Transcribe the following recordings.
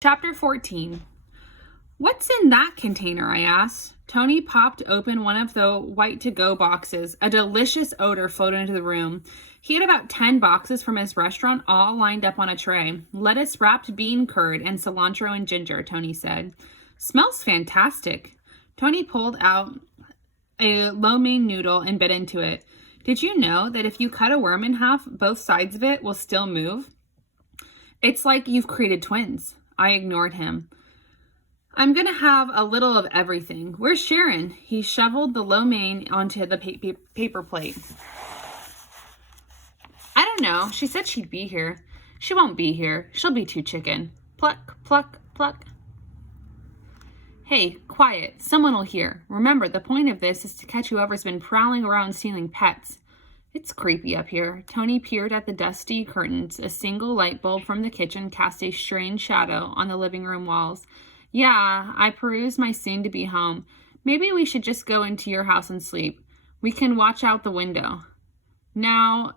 Chapter 14. What's in that container? I asked. Tony popped open one of the white-to-go boxes. A delicious odor floated into the room. He had about 10 boxes from his restaurant all lined up on a tray. Lettuce-wrapped bean curd and cilantro and ginger, Tony said. Smells fantastic. Tony pulled out a lo mein noodle and bit into it. Did you know that if you cut a worm in half, both sides of it will still move? It's like you've created twins. I ignored him. I'm going to have a little of everything. Where's Sharon? He shoveled the lo mein onto the paper plate. I don't know. She said she'd be here. She won't be here. She'll be too chicken. Pluck, pluck, pluck. Hey, quiet. Someone will hear. Remember, the point of this is to catch whoever's been prowling around stealing pets. It's creepy up here. Tony peered at the dusty curtains. A single light bulb from the kitchen cast a strange shadow on the living room walls. Yeah, I perused my soon-to-be home. Maybe we should just go into your house and sleep. We can watch out the window. Now,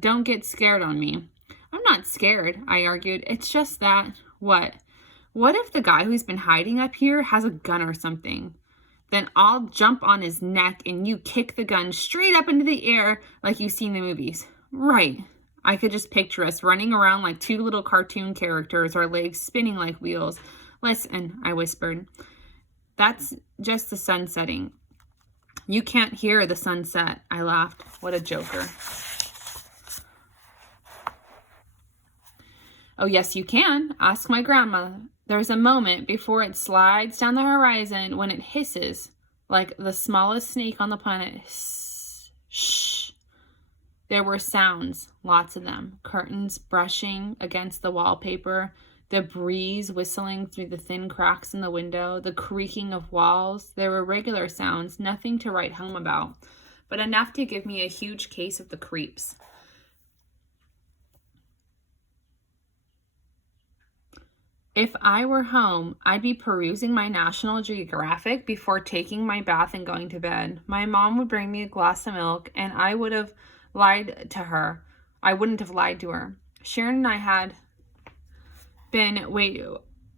don't get scared on me. I'm not scared, I argued. It's just that, what? What if the guy who's been hiding up here has a gun or something? Then I'll jump on his neck and you kick the gun straight up into the air like you see in the movies. Right. I could just picture us running around like two little cartoon characters, our legs spinning like wheels. Listen, I whispered. That's just the sun setting. You can't hear the sunset, I laughed. What a joker. Oh, yes, you can. Ask my grandma. There's a moment before it slides down the horizon when it hisses like the smallest snake on the planet. Shh. There were sounds, lots of them. Curtains brushing against the wallpaper, the breeze whistling through the thin cracks in the window, the creaking of walls. There were regular sounds, nothing to write home about, but enough to give me a huge case of the creeps. If I were home, I'd be perusing my National Geographic before taking my bath and going to bed. My mom would bring me a glass of milk, and I would have lied to her. I wouldn't have lied to her. Sharon and I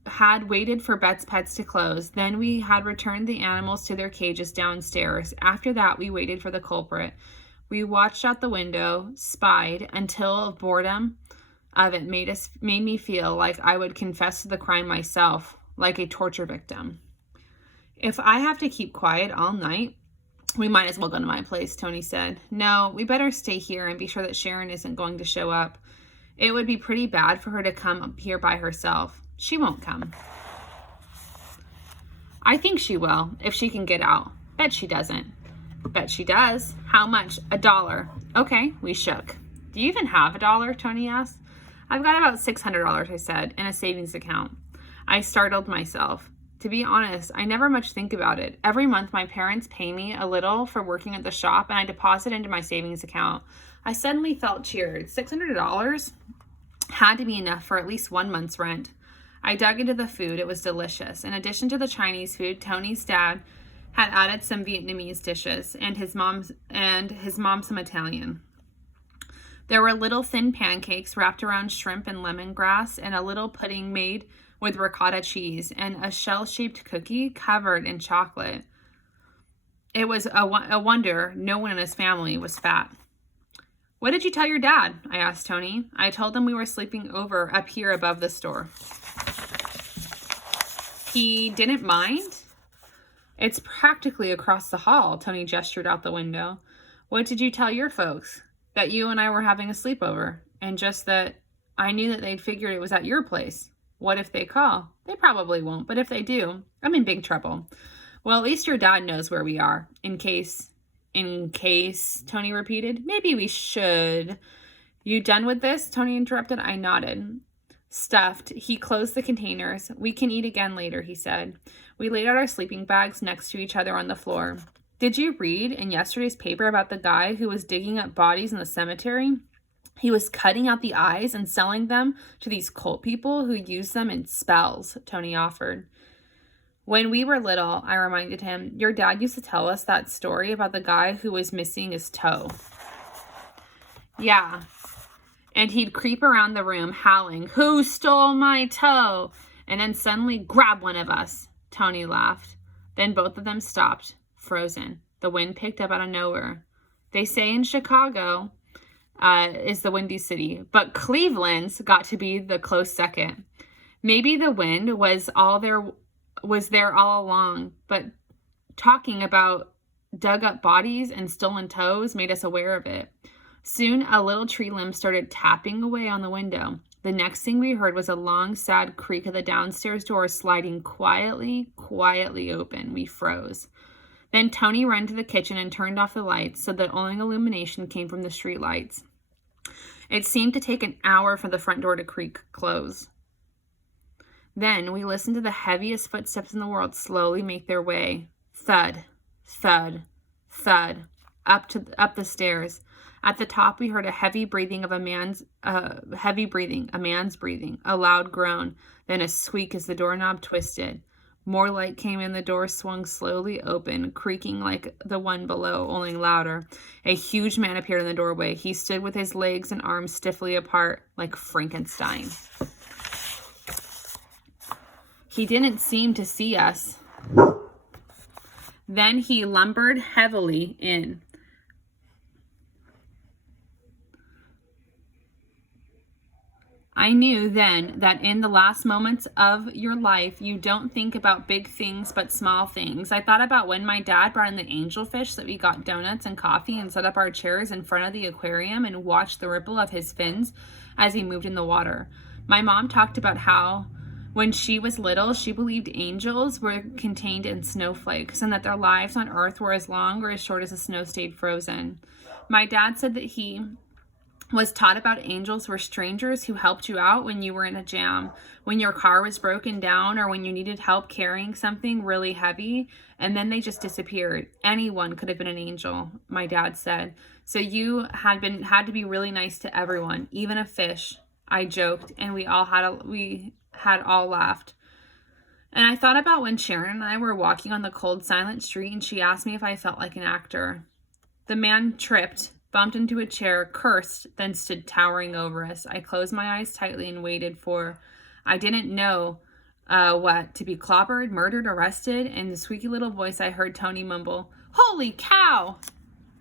had waited for Bett's pets to close. Then we had returned the animals to their cages downstairs. After that, we waited for the culprit. We watched out the window, spied, until boredom of it made me feel like I would confess to the crime myself, like a torture victim. If I have to keep quiet all night, we might as well go to my place, Tony said. No, we better stay here and be sure that Sharon isn't going to show up. It would be pretty bad for her to come up here by herself. She won't come. I think she will, if she can get out. Bet she doesn't. Bet she does. How much? $1. Okay, we shook. Do you even have $1? Tony asked. I've got about $600, I said, in a savings account. I startled myself. To be honest, I never much think about it. Every month, my parents pay me a little for working at the shop, and I deposit into my savings account. I suddenly felt cheered. $600 had to be enough for at least 1 month's rent. I dug into the food. It was delicious. In addition to the Chinese food, Tony's dad had added some Vietnamese dishes, and his mom some Italian. There were little thin pancakes wrapped around shrimp and lemongrass, and a little pudding made with ricotta cheese, and a shell-shaped cookie covered in chocolate. It was a wonder no one in his family was fat. What did you tell your dad? I asked Tony. I told him we were sleeping over up here above the store. He didn't mind? It's practically across the hall, Tony gestured out the window. What did you tell your folks? That you and I were having a sleepover, and just that I knew that they'd figured it was at your place. What if they call? They probably won't, but if they do, I'm in big trouble. Well, at least your dad knows where we are, in case, Tony repeated. Maybe we should. You done with this? Tony interrupted. I nodded. Stuffed. He closed the containers. We can eat again later, he said. We laid out our sleeping bags next to each other on the floor. Did you read in yesterday's paper about the guy who was digging up bodies in the cemetery? He was cutting out the eyes and selling them to these cult people who use them in spells, Tony offered. When we were little, I reminded him, your dad used to tell us that story about the guy who was missing his toe. Yeah. And he'd creep around the room howling, who stole my toe? and then suddenly grab one of us. Tony laughed. Then both of them stopped, frozen. The wind picked up out of nowhere. They say in Chicago is the windy city, but Cleveland's got to be the close second. Maybe the wind was there all along, but talking about dug up bodies and stolen toes made us aware of it. Soon a little tree limb started tapping away on the window. The next thing we heard was a long, sad creak of the downstairs door sliding quietly open. We froze. Then Tony ran to the kitchen and turned off the lights so that only illumination came from the street lights. It seemed to take an hour for the front door to creak close. Then we listened to the heaviest footsteps in the world slowly make their way. Thud, thud, thud, up the stairs. At the top, we heard a heavy breathing, a man's breathing, a loud groan, then a squeak as the doorknob twisted. More light came in, the door swung slowly open, creaking like the one below, only louder. A huge man appeared in the doorway. He stood with his legs and arms stiffly apart, like Frankenstein. He didn't seem to see us. Then he lumbered heavily in. I knew then that in the last moments of your life, you don't think about big things but small things. I thought about when my dad brought in the angelfish that we got donuts and coffee and set up our chairs in front of the aquarium and watched the ripple of his fins as he moved in the water. My mom talked about how when she was little, she believed angels were contained in snowflakes and that their lives on earth were as long or as short as the snow stayed frozen. My dad said that he was taught about angels were strangers who helped you out when you were in a jam, when your car was broken down, or when you needed help carrying something really heavy, and then they just disappeared. Anyone could have been an angel, my dad said. So you had to be really nice to everyone, even a fish. I joked, and we had all laughed. And I thought about when Sharon and I were walking on the cold, silent street, and she asked me if I felt like an actor. The man tripped, bumped into a chair, cursed, then stood towering over us. I closed my eyes tightly and waited for, I didn't know to be clobbered, murdered, arrested. In the squeaky little voice, I heard Tony mumble, "Holy cow!"